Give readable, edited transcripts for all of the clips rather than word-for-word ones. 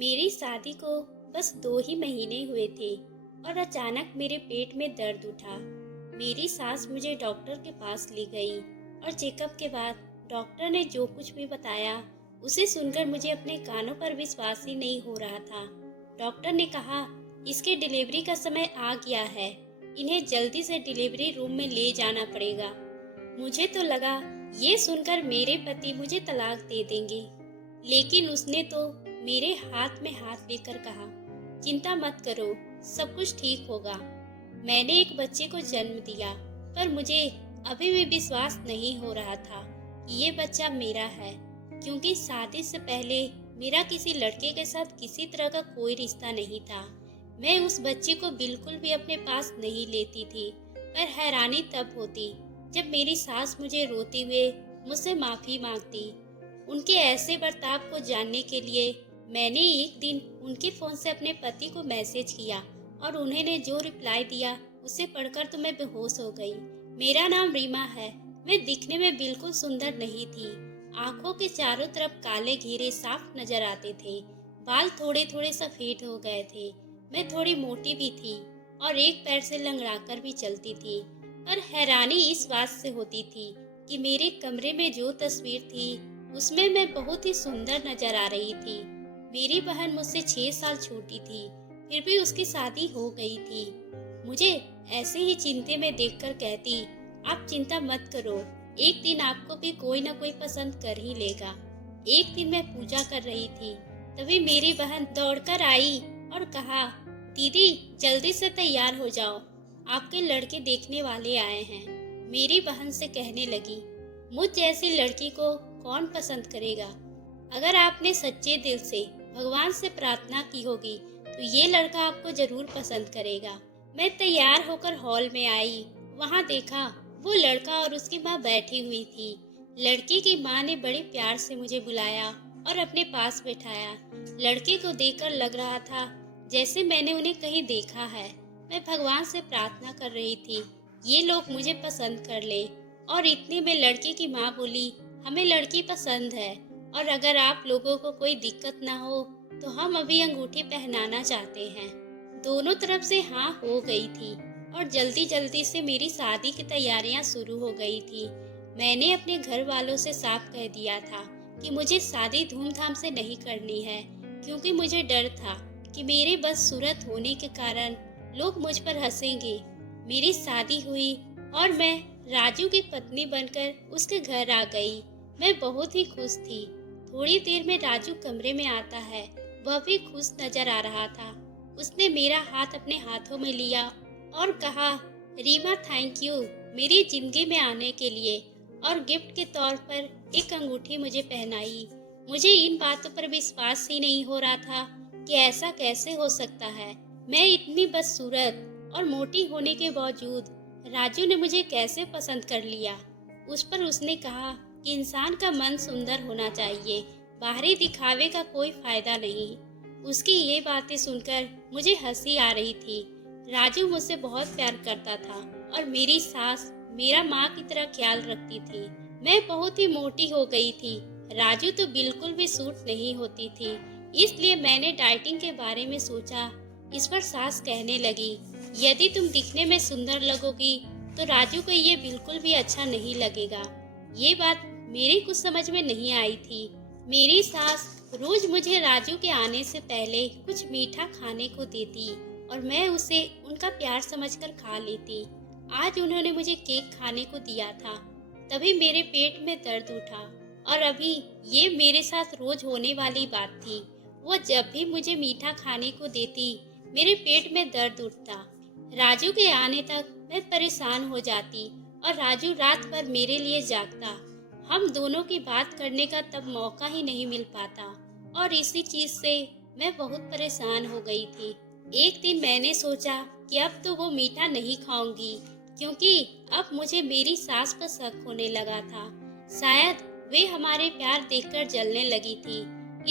मेरी शादी को बस 2 ही महीने हुए थे और अचानक मेरे पेट में दर्द उठा। मेरी सास मुझे डॉक्टर के पास ले गई और चेकअप के बाद डॉक्टर ने जो कुछ भी बताया उसे सुनकर मुझे अपने कानों पर विश्वास ही नहीं हो रहा था। डॉक्टर ने कहा, इसके डिलीवरी का समय आ गया है, इन्हें जल्दी से डिलीवरी रूम में ले जाना पड़ेगा। मुझे तो लगा ये सुनकर मेरे पति मुझे तलाक दे देंगे, लेकिन उसने तो मेरे हाथ में हाथ लेकर कहा, चिंता मत करो, सब कुछ ठीक होगा। मैंने एक बच्चे को जन्म दिया, पर मुझे अभी भी विश्वास नहीं हो रहा था कि ये बच्चा मेरा है, क्योंकि शादी से पहले मेरा किसी लड़के के साथ किसी तरह का कोई रिश्ता नहीं था। मैं उस बच्चे को बिल्कुल भी अपने पास नहीं लेती थी, पर हैरानी तब होती जब मेरी सास मुझे रोते हुए मुझसे माफ़ी मांगती। उनके ऐसे बर्ताव को जानने के लिए मैंने एक दिन उनके फ़ोन से अपने पति को मैसेज किया और उन्होंने जो रिप्लाई दिया उसे पढ़कर तो मैं बेहोश हो गई। मेरा नाम रीमा है। मैं दिखने में बिल्कुल सुंदर नहीं थी। आंखों के चारों तरफ काले घेरे साफ नजर आते थे। बाल थोड़े थोड़े सफ़ेद हो गए थे। मैं थोड़ी मोटी भी थी और एक पैर से लंगड़ाकर भी चलती थी। पर हैरानी इस बात से होती थी कि मेरे कमरे में जो तस्वीर थी उसमें मैं बहुत ही सुंदर नजर आ रही थी। मेरी बहन मुझसे 6 साल छोटी थी, फिर भी उसकी शादी हो गई थी। मुझे ऐसे ही चिंते में देखकर कहती, आप चिंता मत करो, एक दिन आपको भी कोई ना कोई पसंद कर ही लेगा। एक दिन मैं पूजा कर रही थी, तभी मेरी बहन दौड़कर आई और कहा, दीदी जल्दी से तैयार हो जाओ, आपके लड़के देखने वाले आए हैं। मेरी बहन से कहने लगी, मुझ जैसी लड़की को कौन पसंद करेगा? अगर आपने सच्चे दिल से भगवान से प्रार्थना की होगी तो ये लड़का आपको जरूर पसंद करेगा। मैं तैयार होकर हॉल में आई। वहाँ देखा वो लड़का और उसकी माँ बैठी हुई थी। लड़की की माँ ने बड़े प्यार से मुझे बुलाया और अपने पास बैठाया। लड़के को देखकर लग रहा था जैसे मैंने उन्हें कहीं देखा है। मैं भगवान से प्रार्थना कर रही थी, ये लोग मुझे पसंद कर ले। और इतने में लड़के की माँ बोली, हमें लड़की पसंद है और अगर आप लोगों को कोई दिक्कत ना हो तो हम अभी अंगूठी पहनाना चाहते हैं। दोनों तरफ से हाँ हो गई थी और जल्दी जल्दी से मेरी शादी की तैयारियां शुरू हो गई थी। मैंने अपने घर वालों से साफ कह दिया था कि मुझे शादी धूमधाम से नहीं करनी है, क्योंकि मुझे डर था कि मेरे बदसूरत होने के कारण लोग मुझ पर हंसेंगे। मेरी शादी हुई और मैं राजू की पत्नी बनकर उसके घर आ गई। मैं बहुत ही खुश थी। थोड़ी देर में राजू कमरे में आता है। वह भी खुश नजर आ रहा था। उसने मेरा हाथ अपने हाथों में लिया और कहा, रीमा थैंक यू मेरी जिंदगी में आने के लिए, और गिफ्ट के तौर पर एक अंगूठी मुझे पहनाई। मुझे इन बातों पर विश्वास ही नहीं हो रहा था कि ऐसा कैसे हो सकता है। मैं इतनी बदसूरत और मोटी होने के बावजूद राजू ने मुझे कैसे पसंद कर लिया। उस पर उसने कहा कि इंसान का मन सुंदर होना चाहिए, बाहरी दिखावे का कोई फायदा नहीं। उसकी ये बातें सुनकर मुझे हंसी आ रही थी। राजू मुझसे बहुत प्यार करता था और मेरी सास मेरा माँ की तरह ख्याल रखती थी। मैं बहुत ही मोटी हो गई थी। राजू तो बिल्कुल भी सूट नहीं होती थी, इसलिए मैंने डाइटिंग के बारे में सोचा। इस पर सास कहने लगी, यदि तुम दिखने में सुंदर लगोगी तो राजू को ये बिल्कुल भी अच्छा नहीं लगेगा। ये बात मेरी कुछ समझ में नहीं आई थी। मेरी सास रोज मुझे राजू के आने से पहले कुछ मीठा खाने को देती और मैं उसे उनका प्यार समझकर खा लेती। आज उन्होंने मुझे केक खाने को दिया था, तभी मेरे पेट में दर्द उठा और अभी ये मेरे साथ रोज होने वाली बात थी। वो जब भी मुझे मीठा खाने को देती मेरे पेट में दर्द उठता। राजू के आने तक मैं परेशान हो जाती और राजू रात भर मेरे लिए जागता। हम दोनों की बात करने का तब मौका ही नहीं मिल पाता और इसी चीज से मैं बहुत परेशान हो गई थी। एक दिन मैंने सोचा कि अब तो वो मीठा नहीं खाऊंगी, क्योंकि अब मुझे मेरी सास पर शक होने लगा था। शायद वे हमारे प्यार देखकर जलने लगी थी,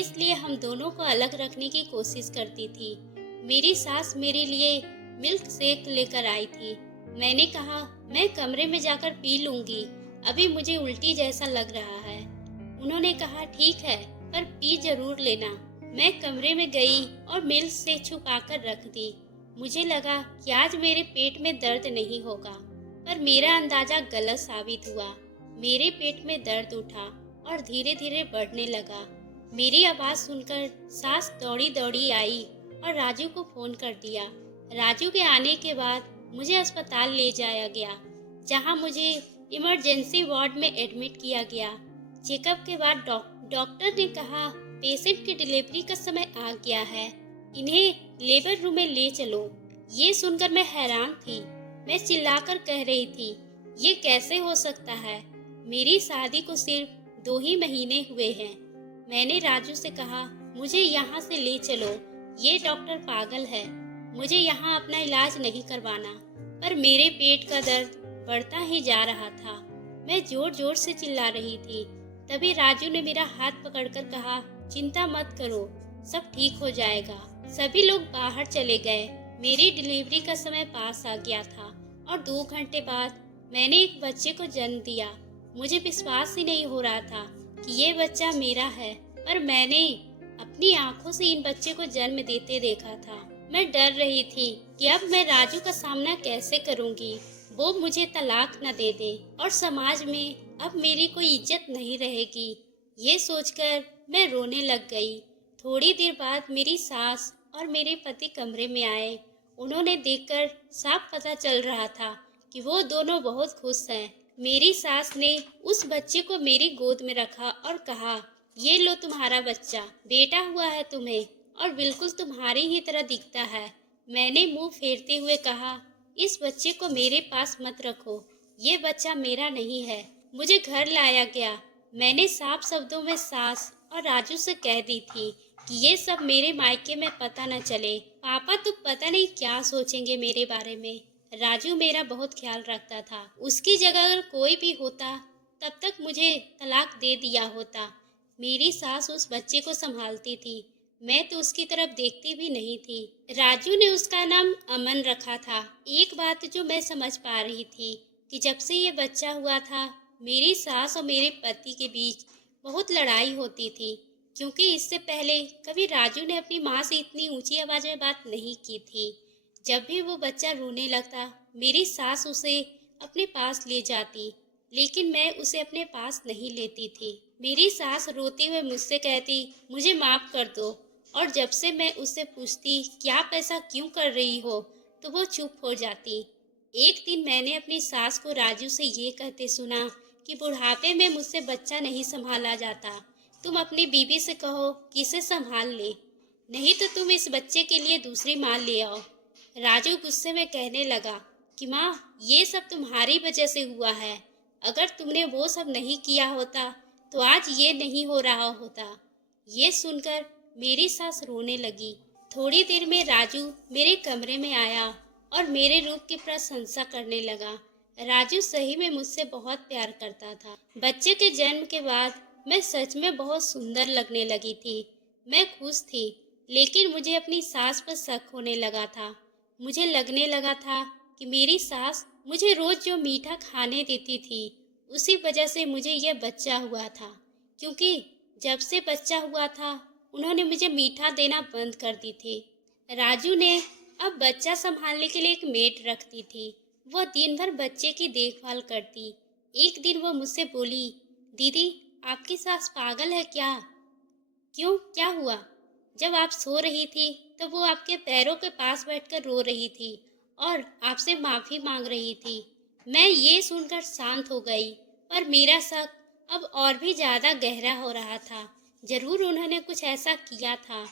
इसलिए हम दोनों को अलग रखने की कोशिश करती थी। मेरी सास मेरे लिए मिल्क शेक लेकर आई थी। मैंने कहा, मैं कमरे में जाकर पी लूंगी, अभी मुझे उल्टी जैसा लग रहा है। उन्होंने कहा, ठीक है, पर पी जरूर लेना। मैं कमरे में गई और मिल्क से छुपाकर रख दी। मुझे लगा कि आज मेरे पेट में दर्द नहीं होगा, पर मेरा अंदाजा गलत साबित हुआ। मेरे पेट में दर्द उठा और धीरे धीरे बढ़ने लगा। मेरी आवाज़ सुनकर सास दौड़ी दौड़ी आई और राजू को फ़ोन कर दिया। राजू के आने के बाद मुझे अस्पताल ले जाया गया, जहां मुझे इमरजेंसी वार्ड में एडमिट किया गया। चेकअप के बाद डॉक्टर ने कहा पेशेंट की डिलीवरी का समय आ गया है, इन्हें लेबर रूम में ले चलो। ये सुनकर मैं हैरान थी। मैं चिल्लाकर कह रही थी, ये कैसे हो सकता है? मेरी शादी को सिर्फ 2 ही महीने हुए हैं। मैंने राजू से कहा, मुझे यहाँ से ले चलो, ये डॉक्टर पागल है, मुझे यहाँ अपना इलाज नहीं करवाना। पर मेरे पेट का दर्द बढ़ता ही जा रहा था। मैं जोर जोर से चिल्ला रही थी। तभी राजू ने मेरा हाथ पकड़कर कहा, चिंता मत करो, सब ठीक हो जाएगा। सभी लोग बाहर चले गए। मेरी डिलीवरी का समय पास आ गया था और 2 घंटे बाद मैंने एक बच्चे को जन्म दिया। मुझे विश्वास ही नहीं हो रहा था कि ये बच्चा मेरा है, पर मैंने अपनी आंखों से इन बच्चे को जन्म देते देखा था। मैं डर रही थी कि अब मैं राजू का सामना कैसे करूंगी, वो मुझे तलाक न दे दे और समाज में अब मेरी कोई इज्जत नहीं रहेगी। ये सोचकर मैं रोने लग गई। थोड़ी देर बाद मेरी सास और मेरे पति कमरे में आए। उन्होंने देखकर साफ पता चल रहा था कि वो दोनों बहुत खुश हैं। मेरी सास ने उस बच्चे को मेरी गोद में रखा और कहा, ये लो तुम्हारा बच्चा, बेटा हुआ है तुम्हें और बिल्कुल तुम्हारी ही तरह दिखता है। मैंने मुंह फेरते हुए कहा, इस बच्चे को मेरे पास मत रखो, ये बच्चा मेरा नहीं है। मुझे घर लाया गया। मैंने साफ शब्दों में सास और राजू से कह दी थी कि ये सब मेरे मायके में पता न चले। पापा तो पता नहीं क्या सोचेंगे मेरे बारे में। राजू मेरा बहुत ख्याल रखता था। उसकी जगह अगर कोई भी होता तब तक मुझे तलाक दे दिया होता। मेरी सास उस बच्चे को संभालती थी, मैं तो उसकी तरफ देखती भी नहीं थी। राजू ने उसका नाम अमन रखा था। एक बात जो मैं समझ पा रही थी कि जब से ये बच्चा हुआ था, मेरी सास और मेरे पति के बीच बहुत लड़ाई होती थी, क्योंकि इससे पहले कभी राजू ने अपनी माँ से इतनी ऊंची आवाज में बात नहीं की थी। जब भी वो बच्चा रोने लगता, मेरी सास उसे अपने पास ले जाती, लेकिन मैं उसे अपने पास नहीं लेती थी। मेरी सास रोते हुए मुझसे कहती, मुझे माफ कर दो, और जब से मैं उससे पूछती कि आप ऐसा क्यों कर रही हो, तो वो चुप हो जाती। एक दिन मैंने अपनी सास को राजू से ये कहते सुना कि बुढ़ापे में मुझसे बच्चा नहीं संभाला जाता, तुम अपनी बीवी से कहो कि इसे संभाल ले, नहीं तो तुम इस बच्चे के लिए दूसरी माँ ले आओ। राजू गुस्से में कहने लगा कि माँ, ये सब तुम्हारी वजह से हुआ है, अगर तुमने वो सब नहीं किया होता तो आज ये नहीं हो रहा होता। ये सुनकर मेरी सास रोने लगी। थोड़ी देर में राजू मेरे कमरे में आया और मेरे रूप की प्रशंसा करने लगा। राजू सही में मुझसे बहुत प्यार करता था। बच्चे के जन्म के बाद मैं सच में बहुत सुंदर लगने लगी थी। मैं खुश थी, लेकिन मुझे अपनी सास पर शक होने लगा था। मुझे लगने लगा था कि मेरी सास मुझे रोज जो मीठा खाने देती थी, उसी वजह से मुझे यह बच्चा हुआ था, क्योंकि जब से बच्चा हुआ था उन्होंने मुझे मीठा देना बंद कर दी थी। राजू ने अब बच्चा संभालने के लिए एक मेड रखती थी। वह दिन भर बच्चे की देखभाल करती। एक दिन वो मुझसे बोली, दीदी, आपकी सास पागल है क्या? क्यों, क्या हुआ? जब आप सो रही थी तब वो आपके पैरों के पास बैठकर रो रही थी और आपसे माफी मांग रही थी। मैं ये सुनकर शांत हो गई, पर मेरा शक अब और भी ज्यादा गहरा हो रहा था। जरूर उन्होंने कुछ ऐसा किया था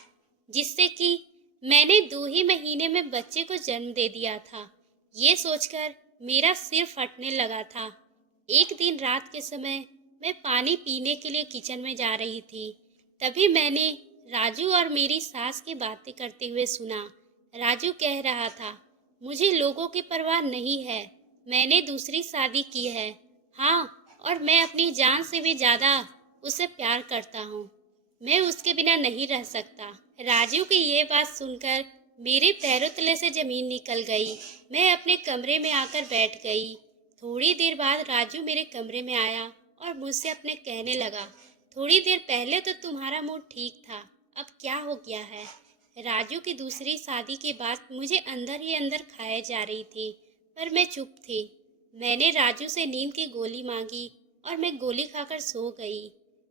जिससे कि मैंने 2 ही महीने में बच्चे को जन्म दे दिया था। ये सोचकर मेरा सिर फटने लगा था। एक दिन रात के समय मैं पानी पीने के लिए किचन में जा रही थी। तभी मैंने राजू और मेरी सास की बातें करते हुए सुना। राजू कह रहा था, मुझे लोगों की परवाह नहीं है, मैंने दूसरी शादी की है। हाँ, और मैं अपनी जान से भी ज़्यादा उसे प्यार करता हूँ। मैं उसके बिना नहीं रह सकता। राजू की ये बात सुनकर मेरे पैरों तले से जमीन निकल गई। मैं अपने कमरे में आकर बैठ गई। थोड़ी देर बाद राजू मेरे कमरे में आया और मुझसे अपने कहने लगा, थोड़ी देर पहले तो तुम्हारा मूड ठीक था, अब क्या हो गया है? राजू की दूसरी शादी की बात मुझे अंदर ही अंदर खाए जा रही थी, पर मैं चुप थी। मैंने राजू से नींद की गोली मांगी और मैं गोली खाकर सो गई।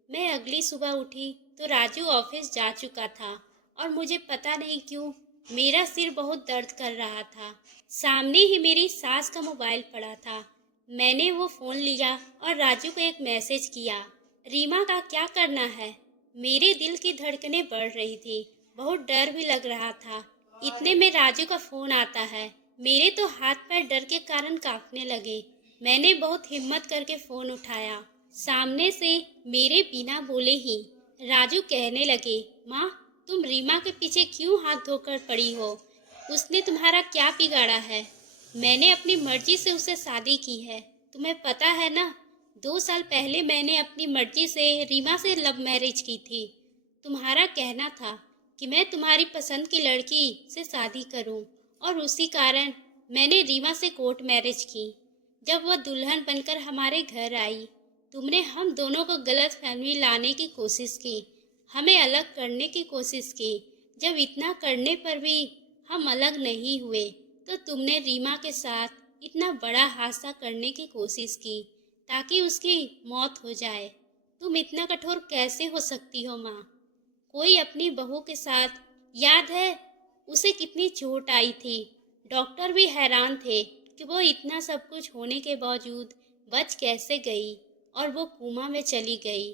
मैं अगली सुबह उठी तो राजू ऑफिस जा चुका था और मुझे पता नहीं क्यों मेरा सिर बहुत दर्द कर रहा था। सामने ही मेरी सास का मोबाइल पड़ा था। मैंने वो फ़ोन लिया और राजू को एक मैसेज किया। रीमा का क्या करना है? मेरे दिल की धड़कनें बढ़ रही थी, बहुत डर भी लग रहा था। इतने में राजू का फ़ोन आता है। मेरे तो हाथ पैर डर के कारण कांपने लगे। मैंने बहुत हिम्मत करके फ़ोन उठाया। सामने से मेरे बिना बोले ही राजू कहने लगे, माँ, तुम रीमा के पीछे क्यों हाथ धोकर पड़ी हो? उसने तुम्हारा क्या बिगाड़ा है? मैंने अपनी मर्जी से उससे शादी की है, तुम्हें पता है ना। 2 साल पहले मैंने अपनी मर्जी से रीमा से लव मैरिज की थी। तुम्हारा कहना था कि मैं तुम्हारी पसंद की लड़की से शादी करूं, और उसी कारण मैंने रीमा से कोर्ट मैरिज की। जब वह दुल्हन बनकर हमारे घर आई, तुमने हम दोनों को गलत फहमी लाने की कोशिश की, हमें अलग करने की कोशिश की। जब इतना करने पर भी हम अलग नहीं हुए, तो तुमने रीमा के साथ इतना बड़ा हादसा करने की कोशिश की ताकि उसकी मौत हो जाए। तुम इतना कठोर कैसे हो सकती हो माँ? कोई अपनी बहू के साथ, याद है उसे कितनी चोट आई थी। डॉक्टर भी हैरान थे कि वो इतना सब कुछ होने के बावजूद बच कैसे गई और वो कोमा में चली गई।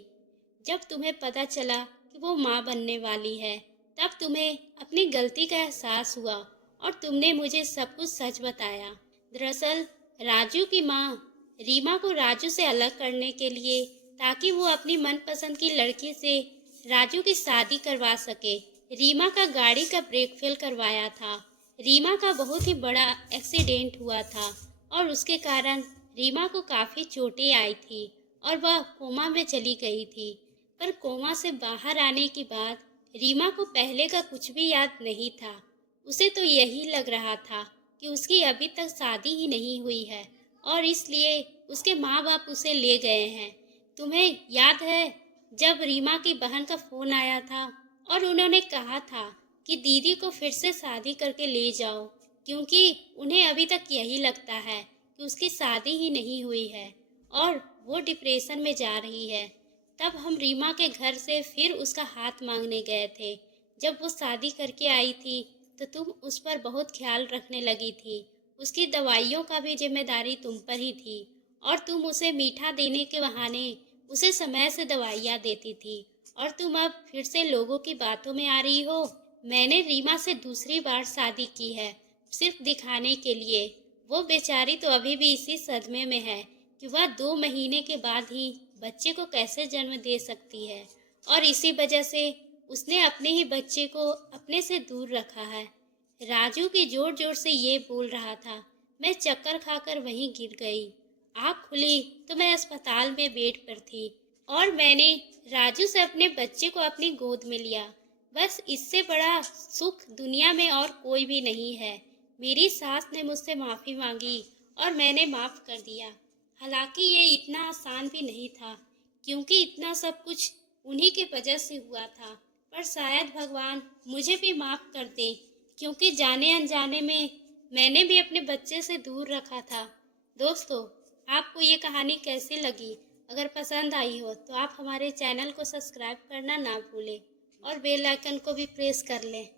जब तुम्हें पता चला कि वो माँ बनने वाली है, तब तुम्हें अपनी गलती का एहसास हुआ और तुमने मुझे सब कुछ सच बताया। दरअसल राजू की माँ रीमा को राजू से अलग करने के लिए, ताकि वो अपनी मनपसंद की लड़की से राजू की शादी करवा सके, रीमा का गाड़ी का ब्रेक फेल करवाया था। रीमा का बहुत ही बड़ा एक्सीडेंट हुआ था और उसके कारण रीमा को काफ़ी चोटें आई थी और वह कोमा में चली गई थी। पर कोमा से बाहर आने के बाद रीमा को पहले का कुछ भी याद नहीं था। उसे तो यही लग रहा था कि उसकी अभी तक शादी ही नहीं हुई है और इसलिए उसके माँ बाप उसे ले गए हैं। तुम्हें याद है जब रीमा की बहन का फ़ोन आया था और उन्होंने कहा था कि दीदी को फिर से शादी करके ले जाओ, क्योंकि उन्हें अभी तक यही लगता है कि उसकी शादी ही नहीं हुई है और वो डिप्रेशन में जा रही है। तब हम रीमा के घर से फिर उसका हाथ मांगने गए थे। जब वो शादी करके आई थी तो तुम उस पर बहुत ख्याल रखने लगी थी। उसकी दवाइयों का भी जिम्मेदारी तुम पर ही थी और तुम उसे मीठा देने के बहाने उसे समय से दवाइयाँ देती थी। और तुम अब फिर से लोगों की बातों में आ रही हो। मैंने रीमा से दूसरी बार शादी की है, सिर्फ दिखाने के लिए। वो बेचारी तो अभी भी इसी सदमे में है कि वह 2 महीने के बाद ही बच्चे को कैसे जन्म दे सकती है, और इसी वजह से उसने अपने ही बच्चे को अपने से दूर रखा है। राजू की जोर जोर से ये बोल रहा था। मैं चक्कर खाकर वहीं गिर गई। आँख खुली तो मैं अस्पताल में बेड पर थी और मैंने राजू से अपने बच्चे को अपनी गोद में लिया। बस इससे बड़ा सुख दुनिया में और कोई भी नहीं है। मेरी सास ने मुझसे माफ़ी मांगी और मैंने माफ़ कर दिया। हालांकि ये इतना आसान भी नहीं था, क्योंकि इतना सब कुछ उन्हीं के वजह से हुआ था। पर शायद भगवान मुझे भी माफ़ कर दे, क्योंकि जाने अनजाने में मैंने भी अपने बच्चे से दूर रखा था। दोस्तों, आपको ये कहानी कैसी लगी? अगर पसंद आई हो तो आप हमारे चैनल को सब्सक्राइब करना ना भूलें और बेल आइकन को भी प्रेस कर लें।